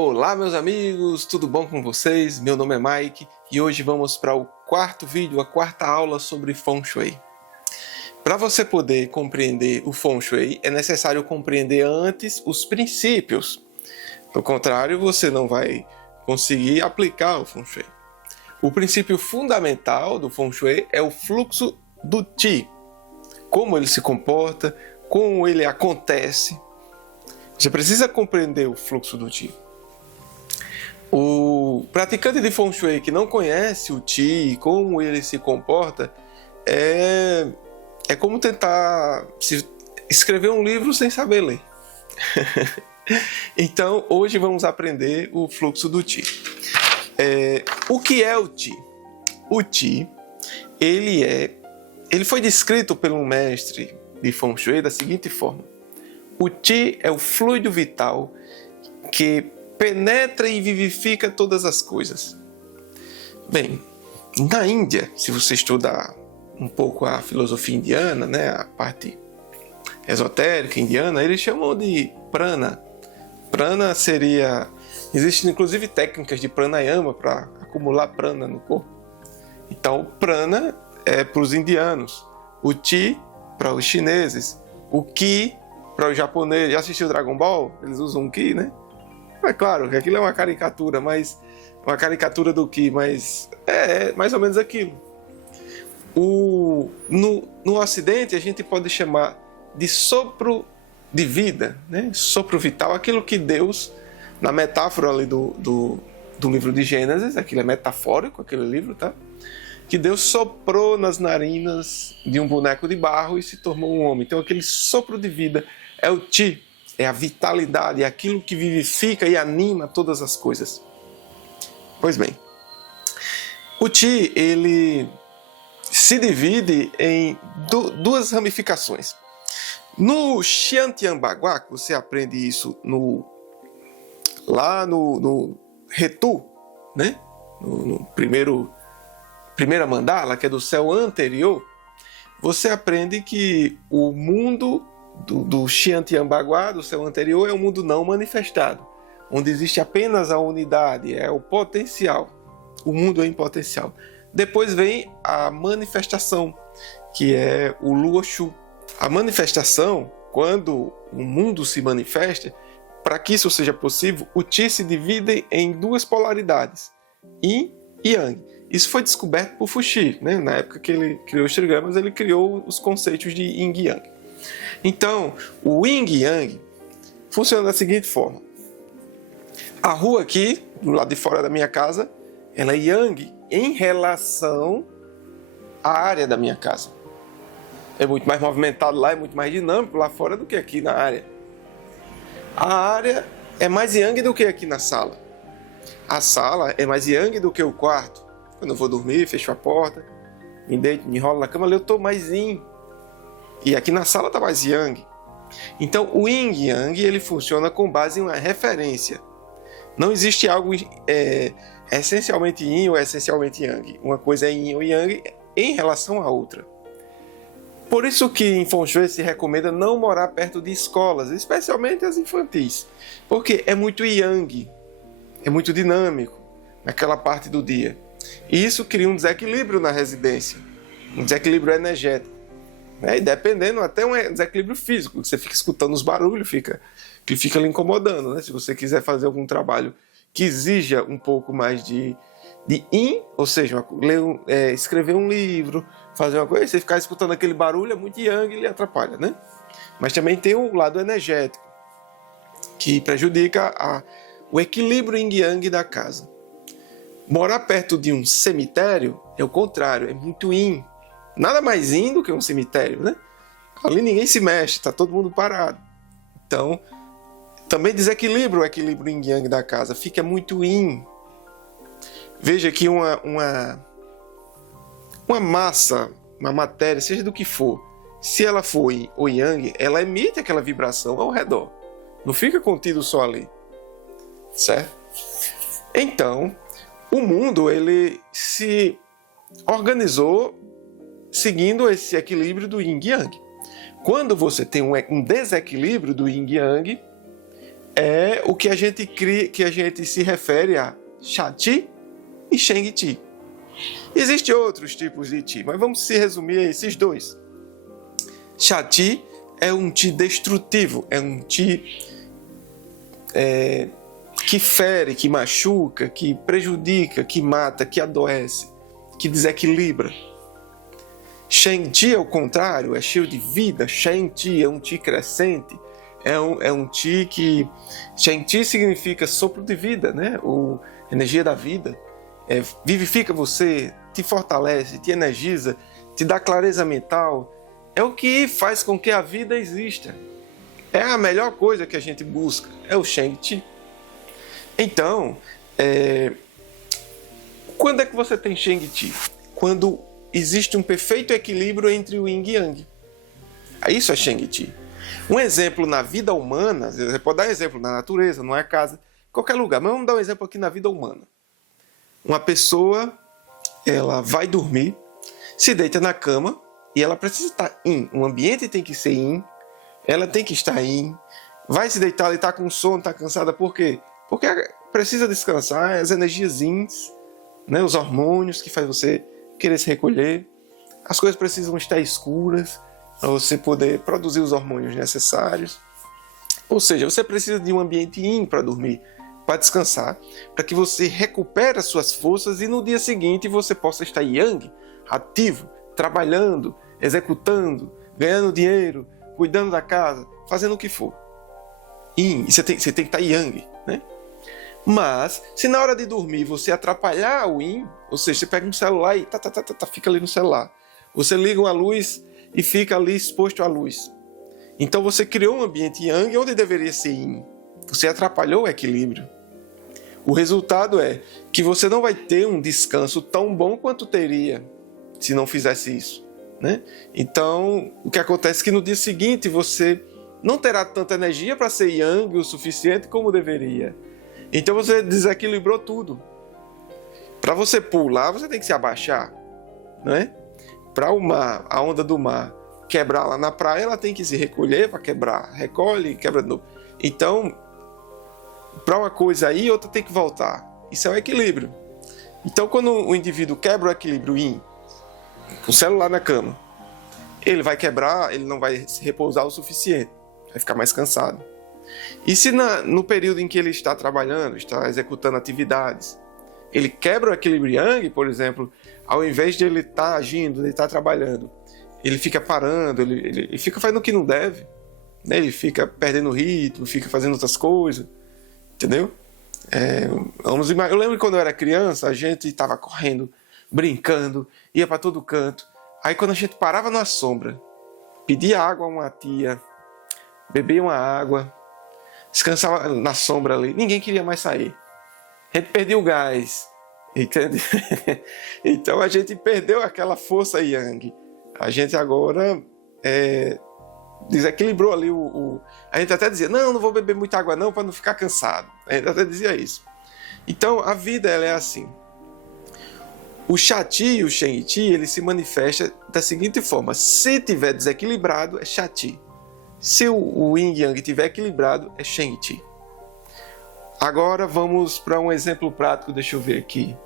Olá meus amigos, tudo bom com vocês? Meu nome é Mike e hoje vamos para o quarto vídeo, a quarta aula sobre Feng Shui. Para você poder compreender o Feng Shui, é necessário compreender antes os princípios. Do contrário, você não vai conseguir aplicar o Feng Shui. O princípio fundamental do Feng Shui é o fluxo do Qi. Como ele se comporta, como ele acontece. Você precisa compreender o fluxo do Qi. O praticante de Feng Shui que não conhece o Qi e como ele se comporta é como tentar escrever um livro sem saber ler. Então, hoje vamos aprender o fluxo do Qi. O que é o Qi? O Qi, ele foi descrito por um mestre de Feng Shui da seguinte forma. O Qi é o fluido vital que penetra e vivifica todas as coisas. Bem, na Índia, se você estudar um pouco a filosofia indiana, né, a parte esotérica indiana, eles chamam de prana. Prana seria... Existem inclusive técnicas de pranayama para acumular prana no corpo. Então, prana é para os indianos, o Qi para os chineses, o Ki para os japoneses. Já assistiu Dragon Ball? Eles usam o Ki, né? É claro que aquilo é uma caricatura, mas uma caricatura do Qi, mas é mais ou menos aquilo. No Ocidente a gente pode chamar de sopro de vida, né? Sopro vital, aquilo que Deus, na metáfora ali do livro de Gênesis, aquilo é metafórico, aquele livro, tá? Que Deus soprou nas narinas de um boneco de barro e se tornou um homem. Então aquele sopro de vida é o Qi. É a vitalidade, é aquilo que vivifica e anima todas as coisas. Pois bem, o Qi, ele se divide em duas ramificações. No Xiantian Bagua, você aprende isso lá no Retu, né? no primeira mandala, que é do céu anterior, você aprende que o mundo do Xiantian Bagua, do céu anterior, é um mundo não manifestado, onde existe apenas a unidade, é o potencial, o mundo em potencial. Depois vem a manifestação, que é o Luoshu. A manifestação, quando o mundo se manifesta, para que isso seja possível, o Qi se divide em duas polaridades, Yin e Yang. Isso foi descoberto por Fuxi, né? Na época que ele criou os trigramas, ele criou os conceitos de Yin e Yang. Então, o Yin e Yang funciona da seguinte forma. A rua aqui, do lado de fora da minha casa, ela é Yang em relação à área da minha casa. É muito mais movimentado lá, é muito mais dinâmico lá fora do que aqui na área. A área é mais Yang do que aqui na sala. A sala é mais Yang do que o quarto. Quando eu vou dormir, fecho a porta, me deito, me enrolo na cama, ali eu estou mais Yin. E aqui na sala está mais Yang. Então o Yin e Yang ele funciona com base em uma referência. Não existe algo essencialmente Yin ou essencialmente Yang. Uma coisa é Yin ou Yang em relação à outra. Por isso que em Feng Shui se recomenda não morar perto de escolas, especialmente as infantis. Porque é muito Yang, é muito dinâmico naquela parte do dia. E isso cria um desequilíbrio na residência, um desequilíbrio energético. E dependendo até um desequilíbrio físico, você fica escutando os barulhos, que fica lhe incomodando, né? Se você quiser fazer algum trabalho que exija um pouco mais de Yin, ou seja, escrever um livro, fazer uma coisa, você ficar escutando aquele barulho é muito Yang e lhe atrapalha, né? Mas também tem o lado energético, que prejudica o equilíbrio Yin e Yang da casa. Morar perto de um cemitério é o contrário, é muito Yin. Nada mais Yin do que um cemitério, né? Ali ninguém se mexe, está todo mundo parado. Então, também desequilibra o equilíbrio Yin Yang da casa, fica muito Yin. Veja que uma massa, uma matéria, seja do que for, se ela for Yin ou Yang, ela emite aquela vibração ao redor. Não fica contido só ali. Certo? Então, o mundo ele se organizou seguindo esse equilíbrio do Yin e Yang. Quando você tem um desequilíbrio do Yin e Yang, é o que a gente cria, que a gente se refere a Sha-Ti e Shang-Ti. Existem outros tipos de Ti, mas vamos se resumir a esses dois. Sha-Ti é um Ti destrutivo, é um Ti que fere, que machuca, que prejudica, que mata, que adoece, que desequilibra. Shang-Ti, ao contrário, é cheio de vida. Shang-Ti é um Ti crescente, é um Ti que... Shang-Ti significa sopro de vida, né? Ou energia da vida. Vivifica você, te fortalece, te energiza, te dá clareza mental. É o que faz com que a vida exista. É a melhor coisa que a gente busca, é o Shang-Ti. Então, quando é que você tem Shang-Ti? Quando existe um perfeito equilíbrio entre o Yin e Yang. Isso é Shang-Ti. Um exemplo na vida humana, você pode dar exemplo na natureza, numa casa, qualquer lugar, mas vamos dar um exemplo aqui na vida humana. Uma pessoa, ela vai dormir, se deita na cama e ela precisa estar Yin. O ambiente tem que ser Yin, ela tem que estar Yin. Vai se deitar, ela está com sono, está cansada, por quê? Porque precisa descansar, as energias Yins, né, os hormônios que faz você querer se recolher. As coisas precisam estar escuras para você poder produzir os hormônios necessários. Ou seja, você precisa de um ambiente Yin para dormir, para descansar, para que você recupere as suas forças e no dia seguinte você possa estar Yang, ativo, trabalhando, executando, ganhando dinheiro, cuidando da casa, fazendo o que for. Yin, você tem que estar Yang, né? Mas, se na hora de dormir você atrapalhar o Yin, ou seja, você pega um celular e fica ali no celular. Você liga uma luz e fica ali exposto à luz. Então você criou um ambiente Yang onde deveria ser Yin. Você atrapalhou o equilíbrio. O resultado é que você não vai ter um descanso tão bom quanto teria se não fizesse isso, né? Então, o que acontece é que no dia seguinte você não terá tanta energia para ser Yang o suficiente como deveria. Então você desequilibrou tudo. Para você pular, você tem que se abaixar, né? Para o mar, a onda do mar quebrar lá na praia, ela tem que se recolher para quebrar. Recolhe e quebra de novo. Então, para uma coisa aí, outra tem que voltar. Isso é um equilíbrio. Então, quando o indivíduo quebra o equilíbrio Yin, o celular na cama, ele vai quebrar, ele não vai se repousar o suficiente. Vai ficar mais cansado. E se no período em que ele está trabalhando, está executando atividades, ele quebra o equilíbrio Yang, por exemplo, ao invés de ele estar agindo, ele estar trabalhando, ele fica parando, ele fica fazendo o que não deve, né? Ele fica perdendo o ritmo, fica fazendo outras coisas, entendeu? Eu lembro que quando eu era criança, a gente estava correndo, brincando, ia para todo canto. Aí quando a gente parava numa sombra, pedia água a uma tia, bebia uma água, descansava na sombra ali, ninguém queria mais sair. A gente perdeu o gás, entende? Então a gente perdeu aquela força Yang. A gente agora desequilibrou ali A gente até dizia, não vou beber muita água não para não ficar cansado. A gente até dizia isso. Então a vida ela é assim. O Sha-Ti e o Shang-Ti, ele se manifesta da seguinte forma: se tiver desequilibrado, é Sha-Ti. Se o Yin e Yang estiver equilibrado, é Shang-Ti. Agora vamos para um exemplo prático, deixa eu ver aqui.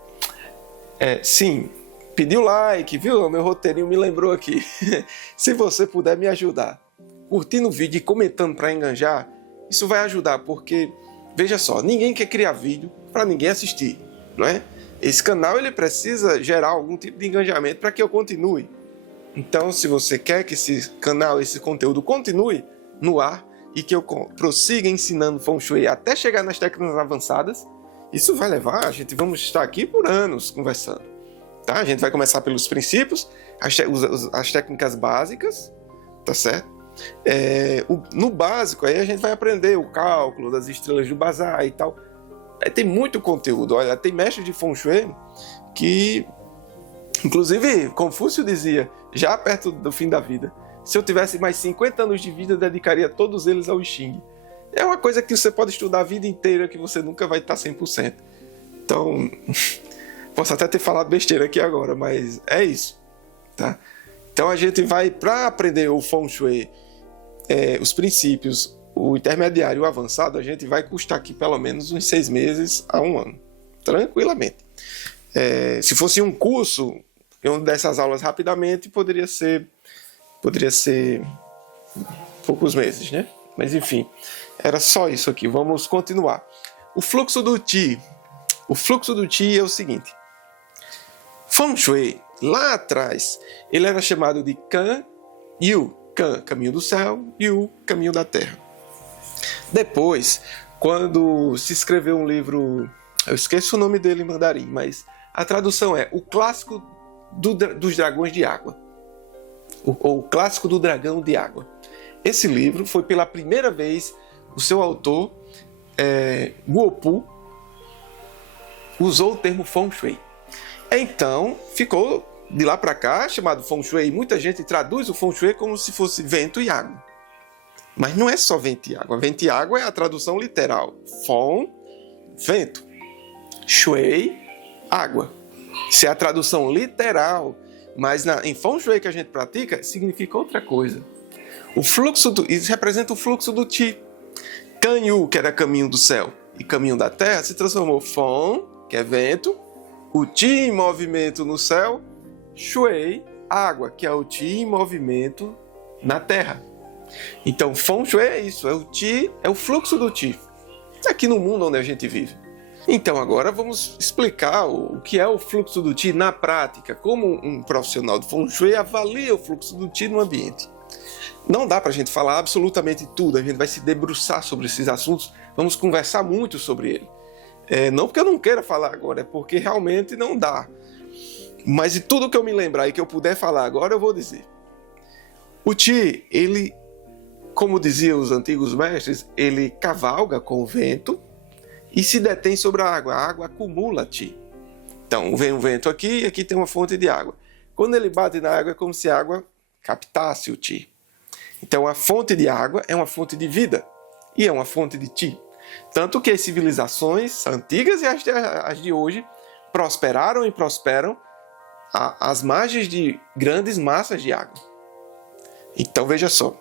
Sim, pediu like, viu? O meu roteirinho me lembrou aqui. Se você puder me ajudar, curtindo o vídeo e comentando para enganjar, isso vai ajudar, porque, veja só, ninguém quer criar vídeo para ninguém assistir, não é? Esse canal ele precisa gerar algum tipo de engajamento para que eu continue. Então, se você quer que esse canal, esse conteúdo continue no ar e que eu prossiga ensinando Feng Shui até chegar nas técnicas avançadas, isso vai levar, vamos estar aqui por anos conversando. Tá? A gente vai começar pelos princípios, as técnicas básicas, tá certo? No básico, aí a gente vai aprender o cálculo das estrelas do Bazar e tal. Tem muito conteúdo. Olha, tem mestre de Feng Shui que, inclusive, Confúcio dizia, já perto do fim da vida, se eu tivesse mais 50 anos de vida, eu dedicaria todos eles ao I Ching. É uma coisa que você pode estudar a vida inteira, que você nunca vai estar 100%. Então, posso até ter falado besteira aqui agora, mas é isso. Tá? Então a gente vai, para aprender o Feng Shui, os princípios, o intermediário e o avançado, a gente vai custar aqui pelo menos uns 6 meses a 1 ano, tranquilamente. Se fosse um curso, eu desse as aulas rapidamente, poderia ser poucos meses, né? Mas enfim, era só isso aqui. Vamos continuar. O fluxo do Qi. O fluxo do Qi é o seguinte. Feng Shui, lá atrás, ele era chamado de Kan Yu. Kan, caminho do céu, Yu, caminho da terra. Depois, quando se escreveu um livro, eu esqueço o nome dele em mandarim, mas a tradução é O Clássico dos Dragões de Água. Ou O Clássico do Dragão de Água. Esse livro foi pela primeira vez o seu autor, Guopu, usou o termo Feng Shui. Então, ficou de lá para cá chamado Feng Shui. Muita gente traduz o Feng Shui como se fosse vento e água. Mas não é só vento e água. Vento e água é a tradução literal. Feng, vento. Shui, água. Isso é a tradução literal. Mas em Feng Shui que a gente pratica, significa outra coisa. Isso representa o fluxo do Qi. Kan Yu, que era caminho do céu e caminho da terra, se transformou Feng, que é vento, o Qi em movimento no céu, Shui, água, que é o Qi em movimento na terra. Então, Feng Shui é isso, é o Qi, é o fluxo do Qi, aqui no mundo onde a gente vive. Então, agora vamos explicar o que é o fluxo do Qi na prática, como um profissional de Feng Shui avalia o fluxo do Qi no ambiente. Não dá para a gente falar absolutamente tudo, a gente vai se debruçar sobre esses assuntos, vamos conversar muito sobre ele. Não porque eu não queira falar agora, é porque realmente não dá. Mas de tudo que eu me lembrar e que eu puder falar agora, eu vou dizer. O Qi, ele, como diziam os antigos mestres, ele cavalga com o vento e se detém sobre a água acumula Qi. Então, vem um vento aqui e aqui tem uma fonte de água. Quando ele bate na água, é como se a água captasse o Qi. Então, a fonte de água é uma fonte de vida e é uma fonte de Qi. Tanto que as civilizações antigas e as de hoje prosperaram e prosperam às margens de grandes massas de água. Então, veja só.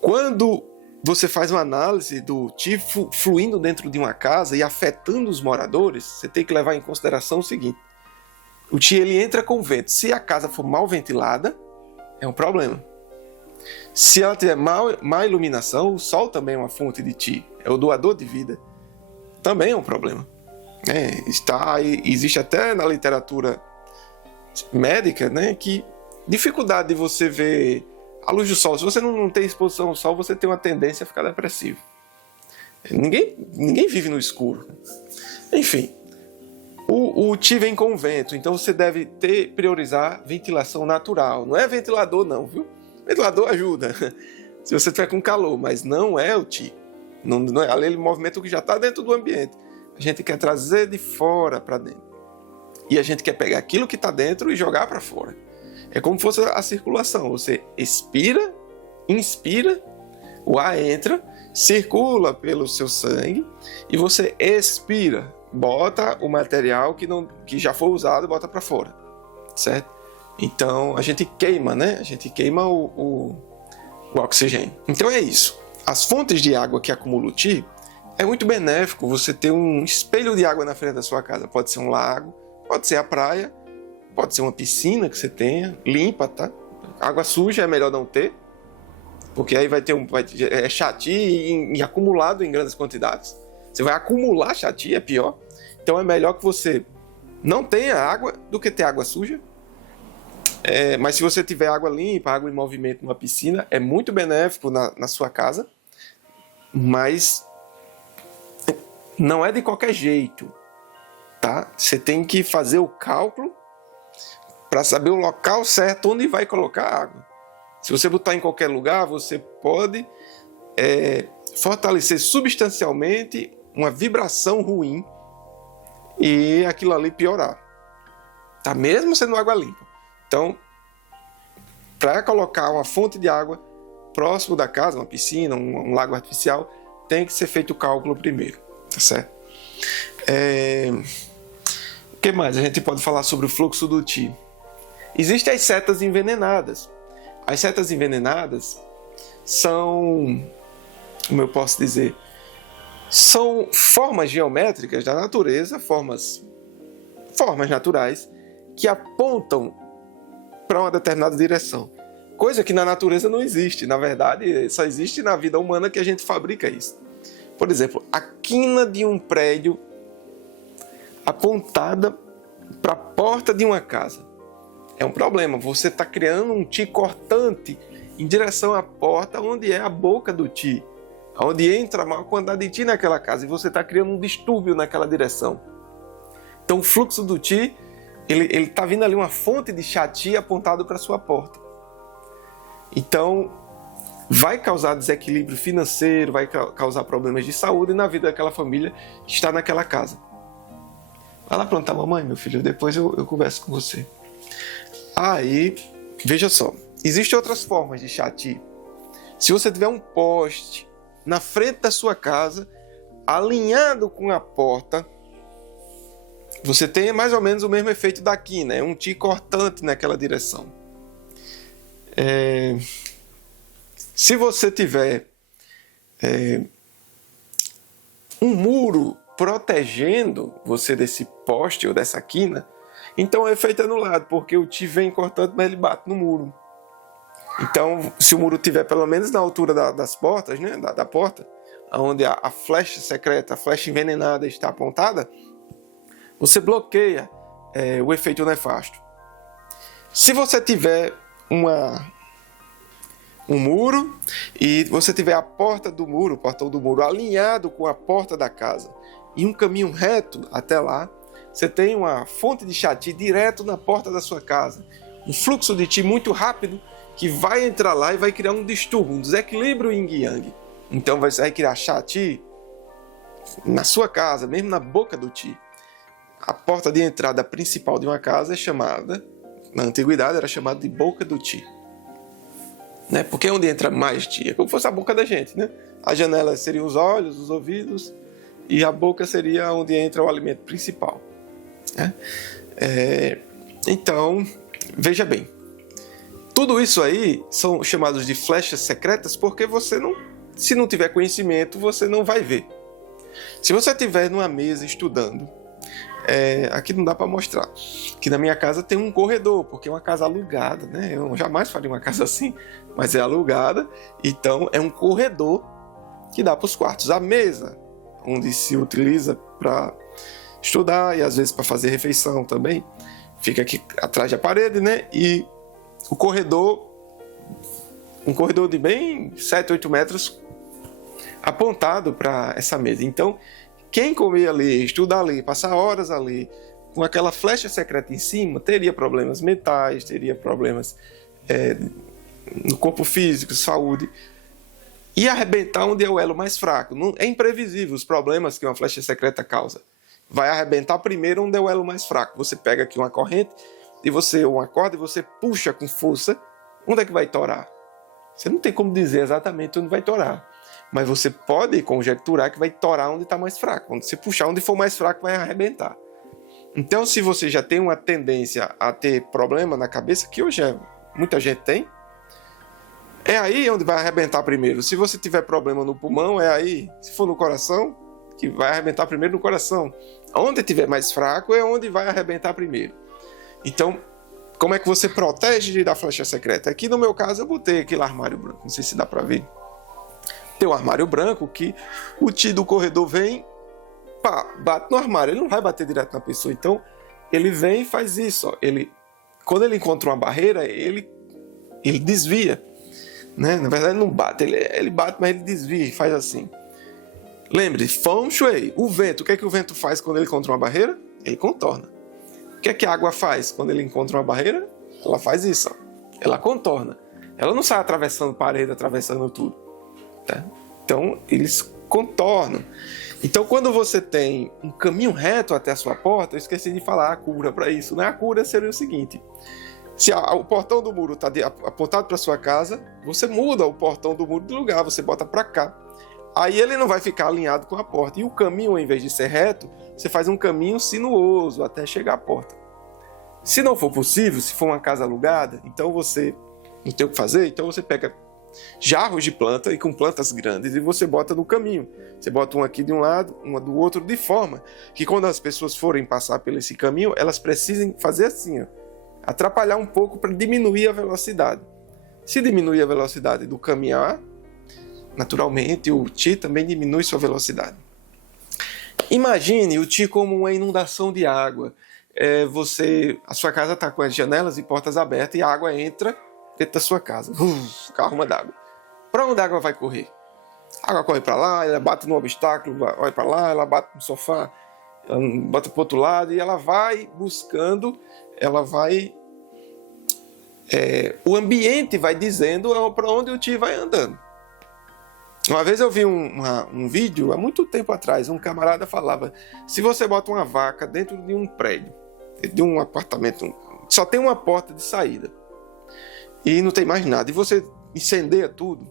Quando você faz uma análise do Qi fluindo dentro de uma casa e afetando os moradores, você tem que levar em consideração o seguinte. O Qi ele entra com vento. Se a casa for mal ventilada, é um problema. Se ela tiver má iluminação, o sol também é uma fonte de Qi, é o doador de vida. Também é um problema. Existe até na literatura médica, né, que dificuldade de você ver a luz do sol. Se você não tem exposição ao sol, você tem uma tendência a ficar depressivo. Ninguém vive no escuro. Enfim, o Qi vem com o vento, então você deve priorizar ventilação natural. Não é ventilador não, viu? Ventilador ajuda se você estiver com calor, mas não é o Qi. Não é aquele movimento que já está dentro do ambiente. A gente quer trazer de fora para dentro. E a gente quer pegar aquilo que está dentro e jogar para fora. É como se fosse a circulação. Você expira, inspira, o ar entra, circula pelo seu sangue e você expira. Bota o material que já foi usado e bota para fora. Certo? Então, a gente queima, né? A gente queima o oxigênio. Então é isso. As fontes de água que acumulam o Qi, é muito benéfico você ter um espelho de água na frente da sua casa. Pode ser um lago, pode ser a praia, pode ser uma piscina que você tenha, limpa, tá? Água suja é melhor não ter, porque aí é Shati e acumulado em grandes quantidades. Você vai acumular Shati, é pior. Então é melhor que você não tenha água do que ter água suja. Mas se você tiver água limpa, água em movimento numa piscina, é muito benéfico na sua casa, mas não é de qualquer jeito, tá? Você tem que fazer o cálculo para saber o local certo onde vai colocar a água. Se você botar em qualquer lugar, você pode fortalecer substancialmente uma vibração ruim e aquilo ali piorar, tá? Mesmo sendo água limpa. Então, para colocar uma fonte de água próximo da casa, uma piscina, um lago artificial, tem que ser feito o cálculo primeiro, tá certo? O que mais a gente pode falar sobre o fluxo do Qi? Existem as setas envenenadas. As setas envenenadas são, como eu posso dizer, são formas geométricas da natureza, formas naturais, que apontam para uma determinada direção. Coisa que na natureza não existe. Na verdade, só existe na vida humana que a gente fabrica isso. Por exemplo, a quina de um prédio apontada para a porta de uma casa. É um problema. Você está criando um T cortante em direção à porta onde é a boca do T, onde entra a maior quantidade de T naquela casa, e você está criando um distúrbio naquela direção. Então o fluxo do T, ele está vindo ali uma fonte de Xati apontado para a sua porta. Então vai causar desequilíbrio financeiro, vai causar problemas de saúde na vida daquela família que está naquela casa. Vai lá plantar, mamãe, meu filho, depois eu converso com você. Aí, veja só, existem outras formas de Xati. Se você tiver um poste na frente da sua casa, alinhado com a porta, você tem mais ou menos o mesmo efeito daqui, né? Um T cortante naquela direção. Se você tiver um muro protegendo você desse poste ou dessa quina, então o efeito é anulado, porque o T vem cortante, mas ele bate no muro. Então, se o muro tiver pelo menos na altura das portas, né, da porta, onde a flecha secreta, a flecha envenenada está apontada, você bloqueia o efeito nefasto. Se você tiver um muro e você tiver a porta do muro, o portão do muro alinhado com a porta da casa e um caminho reto até lá, você tem uma fonte de Xati direto na porta da sua casa. Um fluxo de Ti muito rápido que vai entrar lá e vai criar um distúrbio, um desequilíbrio yin-yang. Então vai criar Xati na sua casa, mesmo na boca do Ti. A porta de entrada principal de uma casa é chamada, na antiguidade era chamada de boca do Ti. Né? Porque é onde entra mais Ti, é como se fosse a boca da gente. Né? A janela seriam os olhos, os ouvidos, e a boca seria onde entra o alimento principal. Né? Então, veja bem, tudo isso aí são chamados de flechas secretas porque você não, se não tiver conhecimento, você não vai ver. Se você estiver numa mesa estudando, aqui não dá para mostrar, que na minha casa tem um corredor, porque é uma casa alugada, né? Eu jamais faria uma casa assim, mas é alugada, então é um corredor que dá para os quartos. A mesa, onde se utiliza para estudar e às vezes para fazer refeição também, fica aqui atrás da parede, né? E o corredor, um corredor de bem 7, 8 metros apontado para essa mesa. Então, quem comer ali, estudar ali, passar horas ali, com aquela flecha secreta em cima, teria problemas mentais, teria problemas no corpo físico, saúde, e arrebentar onde é o elo mais fraco. Não, é imprevisível os problemas que uma flecha secreta causa. Vai arrebentar primeiro onde é o elo mais fraco. Você pega aqui uma corrente, uma corda, e você puxa com força, onde é que vai torar? Você não tem como dizer exatamente onde vai torar, mas você pode conjecturar que vai torar onde está mais fraco. Quando você puxar onde for mais fraco, vai arrebentar. Então, se você já tem uma tendência a ter problema na cabeça, que hoje muita gente tem, é aí onde vai arrebentar primeiro. Se você tiver problema no pulmão, é aí. Se for no coração, que vai arrebentar primeiro no coração. Onde estiver mais fraco é onde vai arrebentar primeiro. Então, como é que você protege da flecha secreta? Aqui no meu caso eu botei aquele armário branco, não sei se dá para ver. Tem um armário branco que o Ti do corredor vem, pá, bate no armário, ele não vai bater direto na pessoa. Então, ele vem e faz isso. Ó. Quando ele encontra uma barreira, ele desvia. Né? Na verdade, não bate, ele bate, mas ele desvia e faz assim. Lembre, Feng Shui, o vento, o que é que o vento faz quando ele encontra uma barreira? Ele contorna. O que é que a água faz quando ele encontra uma barreira? Ela faz isso, ó. Ela contorna. Ela não sai atravessando parede, atravessando tudo. Tá? Então, eles contornam. Então, quando você tem um caminho reto até a sua porta, eu esqueci de falar a cura para isso. Né? A cura seria o seguinte: se o portão do muro está apontado para sua casa, você muda o portão do muro de lugar, você bota para cá. Aí ele não vai ficar alinhado com a porta. E o caminho, em vez de ser reto, você faz um caminho sinuoso até chegar à porta. Se não for possível, se for uma casa alugada, então você não tem o que fazer, então você pega jarros de planta e com plantas grandes, e você bota no caminho. Você bota um aqui de um lado, uma do outro, de forma que quando as pessoas forem passar por esse caminho, elas precisem fazer assim, ó, atrapalhar um pouco para diminuir a velocidade. Se diminuir a velocidade do caminhar, naturalmente o Qi também diminui sua velocidade. Imagine o Qi como uma inundação de água. A sua casa está com as janelas e portas abertas e a água entra dentro da sua casa. Carruma d'água. Para onde a água vai correr? A água corre para lá, ela bate no obstáculo, vai para lá, ela bate no sofá, ela bota para o outro lado e ela vai buscando, o ambiente vai dizendo para onde o Qi vai andando. Uma vez eu vi um vídeo, há muito tempo atrás, um camarada falava: se você bota uma vaca dentro de um prédio, de um apartamento, só tem uma porta de saída e não tem mais nada, e você incendeia tudo,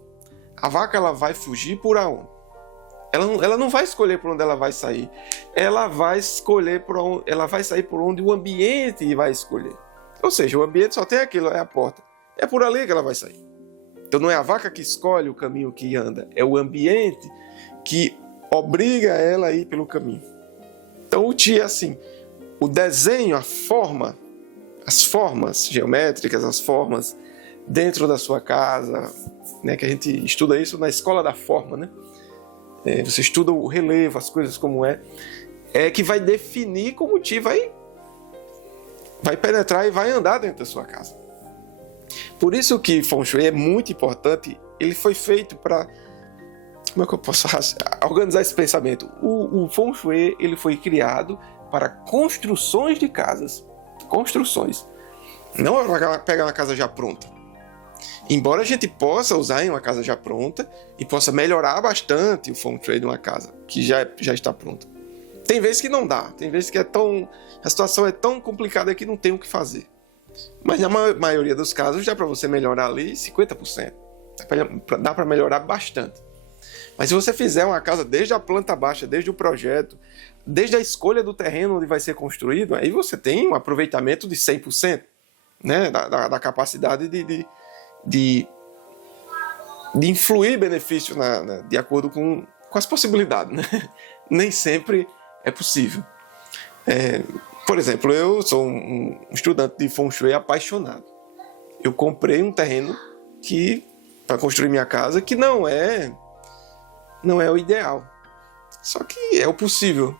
a vaca ela vai fugir por aonde? Ela não vai escolher por onde ela vai sair, ela vai sair por onde o ambiente vai escolher. Ou seja, o ambiente só tem aquilo, é a porta, é por ali que ela vai sair. Então não é a vaca que escolhe o caminho que anda, é o ambiente que obriga ela a ir pelo caminho. Então o Qi é assim, o desenho, a forma, as formas geométricas, as formas dentro da sua casa, né, que a gente estuda isso na escola da forma, né? Você estuda o relevo, as coisas como que vai definir como o Qi vai penetrar e vai andar dentro da sua casa. Por isso que Feng Shui é muito importante. Ele foi feito para... Como é que eu posso organizar esse pensamento? O Feng Shui ele foi criado para construções de casas. Construções. Não para pegar uma casa já pronta. Embora a gente possa usar em uma casa já pronta e possa melhorar bastante o Feng Shui de uma casa que já está pronta. Tem vezes que não dá. Tem vezes que a situação é tão complicada que não tem o que fazer. Mas na maioria dos casos dá para você melhorar ali 50%. Dá para melhorar bastante. Mas se você fizer uma casa desde a planta baixa, desde o projeto, desde a escolha do terreno onde vai ser construído, aí você tem um aproveitamento de 100%, né? da capacidade de influir benefício de acordo com as possibilidades. Né? Nem sempre é possível. Por exemplo, eu sou um estudante de Feng Shui apaixonado. Eu comprei um terreno para construir minha casa que não é o ideal. Só que é o possível.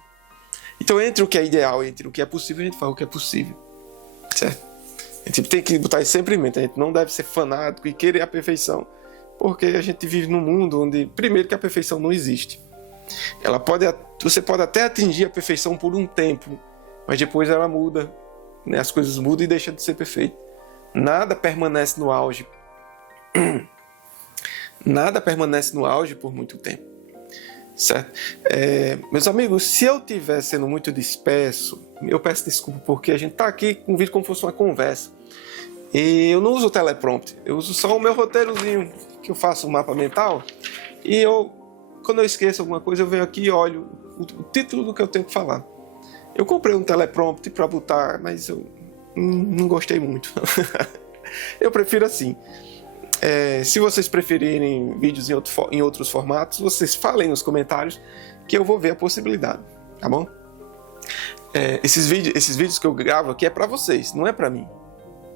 Então, entre o que é ideal e entre o que é possível, a gente faz o que é possível. Certo? A gente tem que botar isso sempre em mente. A gente não deve ser fanático e querer a perfeição, porque a gente vive num mundo onde, primeiro, que a perfeição não existe. Você pode até atingir a perfeição por um tempo, mas depois ela muda, né? As coisas mudam e deixam de ser perfeito. Nada permanece no auge. Nada permanece no auge por muito tempo. Certo? Meus amigos, se eu estiver sendo muito disperso, eu peço desculpa, porque a gente está aqui com um vídeo como se fosse uma conversa. E eu não uso o teleprompter, eu uso só o meu roteirozinho, que eu faço um mapa mental. E quando eu esqueço alguma coisa, eu venho aqui e olho o título do que eu tenho que falar. Eu comprei um teleprompter para botar, mas eu não gostei muito. Eu prefiro assim. Se vocês preferirem vídeos em outros formatos, vocês falem nos comentários que eu vou ver a possibilidade, tá bom? Esses vídeos que eu gravo aqui é para vocês, não é para mim.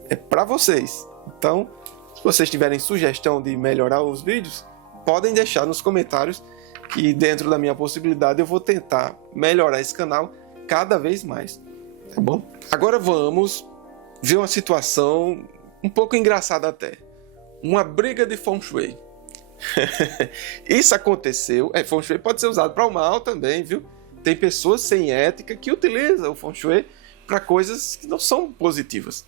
É para vocês. Então, se vocês tiverem sugestão de melhorar os vídeos, podem deixar nos comentários que dentro da minha possibilidade eu vou tentar melhorar esse canal cada vez mais, tá bom? Agora vamos ver uma situação um pouco engraçada até. Uma briga de Feng Shui. Isso aconteceu. Feng Shui pode ser usado para o mal também, viu? Tem pessoas sem ética que utilizam o Feng Shui para coisas que não são positivas.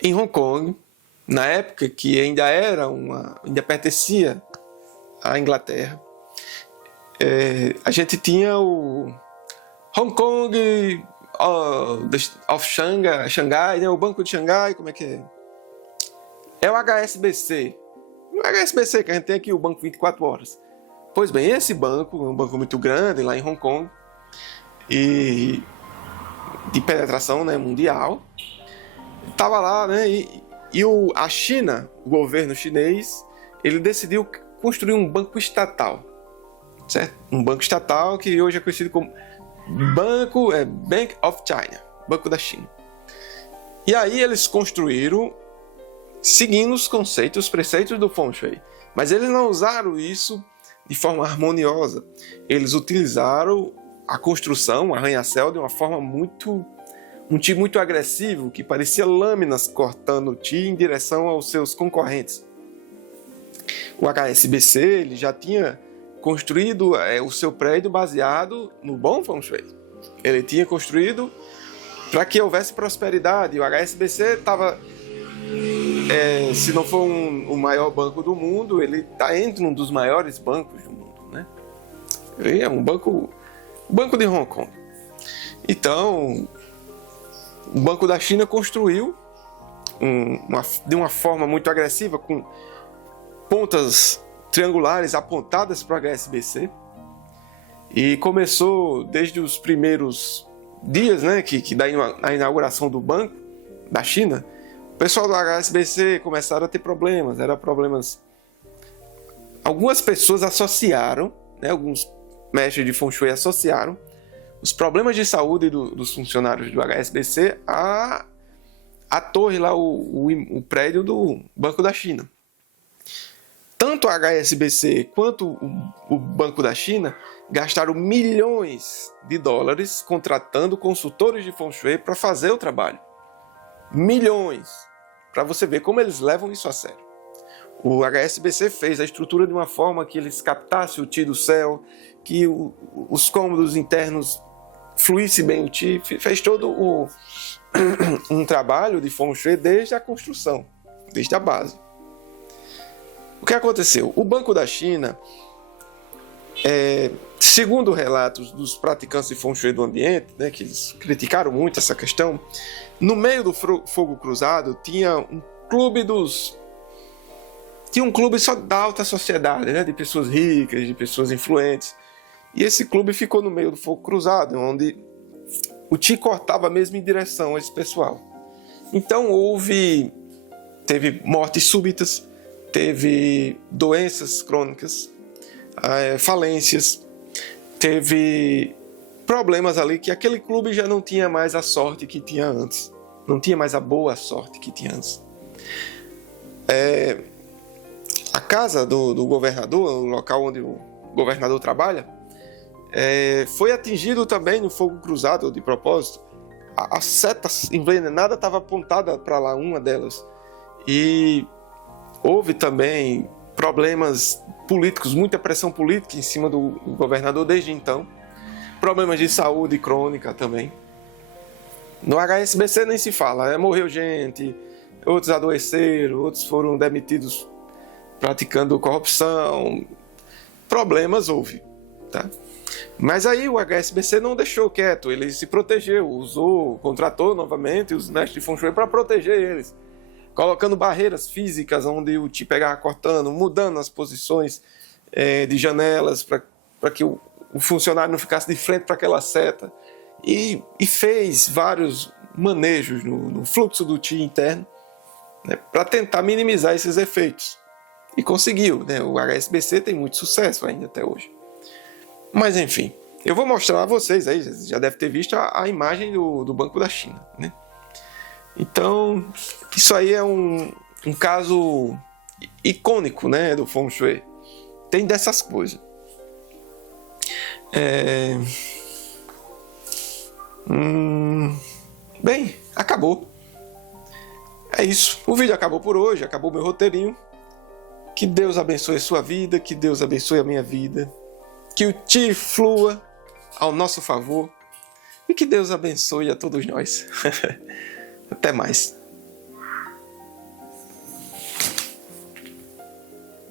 Em Hong Kong, na época que ainda pertencia à Inglaterra, a gente tinha o Hong Kong of Xangai, né? O Banco de Xangai, como é que é? É o HSBC. O HSBC que a gente tem aqui, o Banco 24 Horas. Pois bem, esse banco é um banco muito grande lá em Hong Kong e de penetração, né, mundial. Estava lá, né? A China, o governo chinês, ele decidiu construir um banco estatal, certo? Um banco estatal que hoje é conhecido como Bank of China, Banco da China. E aí eles construíram seguindo os conceitos, os preceitos do Feng Shui. Mas eles não usaram isso de forma harmoniosa. Eles utilizaram a construção, o arranha-céu, de uma forma um Qi muito agressivo, que parecia lâminas cortando o Qi em direção aos seus concorrentes. O HSBC ele já tinha construído o seu prédio baseado no bom Feng Shui. Ele tinha construído para que houvesse prosperidade. O HSBC estava, se não for o maior banco do mundo, ele está entre um dos maiores bancos do mundo, né? Ele é o banco de Hong Kong. Então, o Banco da China construiu de uma forma muito agressiva, com pontas triangulares apontadas para o HSBC, e começou desde os primeiros dias, né, que da inauguração do Banco da China. O pessoal do HSBC começaram a ter problemas, algumas pessoas associaram, né, alguns mestres de Feng Shui associaram os problemas de saúde dos funcionários do HSBC à torre lá, o prédio do Banco da China. Tanto a HSBC quanto o Banco da China gastaram milhões de dólares contratando consultores de Feng Shui para fazer o trabalho. Milhões! Para você ver como eles levam isso a sério. O HSBC fez a estrutura de uma forma que eles captassem o Qi do céu, que os cômodos internos fluísse bem o Qi, fez todo um trabalho de Feng Shui desde a construção, desde a base. O que aconteceu? O Banco da China, segundo relatos dos praticantes de Feng Shui do ambiente, né, que eles criticaram muito essa questão, no meio do fogo cruzado tinha um clube só da alta sociedade, né, de pessoas ricas, de pessoas influentes. E esse clube ficou no meio do fogo cruzado, onde o Qi cortava mesmo em direção a esse pessoal. Então teve mortes súbitas, teve doenças crônicas, falências, teve problemas ali que aquele clube já não tinha mais a sorte que tinha antes. Não tinha mais a boa sorte que tinha antes. A casa do governador, o local onde o governador trabalha, foi atingido também no fogo cruzado de propósito. A seta envenenada estava apontada para lá, uma delas. E houve também problemas políticos, muita pressão política em cima do governador desde então. Problemas de saúde crônica também. No HSBC nem se fala, morreu gente, outros adoeceram, outros foram demitidos praticando corrupção. Problemas houve, tá? Mas aí o HSBC não deixou quieto, ele se protegeu, contratou novamente os mestres de Feng Shui para proteger eles, colocando barreiras físicas onde o Qi pegava cortando, mudando as posições de janelas para que o funcionário não ficasse de frente para aquela seta, e fez vários manejos no fluxo do Qi interno, né, para tentar minimizar esses efeitos. E conseguiu, né? O HSBC tem muito sucesso ainda até hoje. Mas enfim, eu vou mostrar a vocês aí, já deve ter visto a imagem do Banco da China, né? Então, isso aí é um caso icônico, né, do Feng Shui. Tem dessas coisas. Bem, acabou. É isso. O vídeo acabou por hoje, acabou meu roteirinho. Que Deus abençoe a sua vida, que Deus abençoe a minha vida. Que o Qi flua ao nosso favor. E que Deus abençoe a todos nós. Até mais.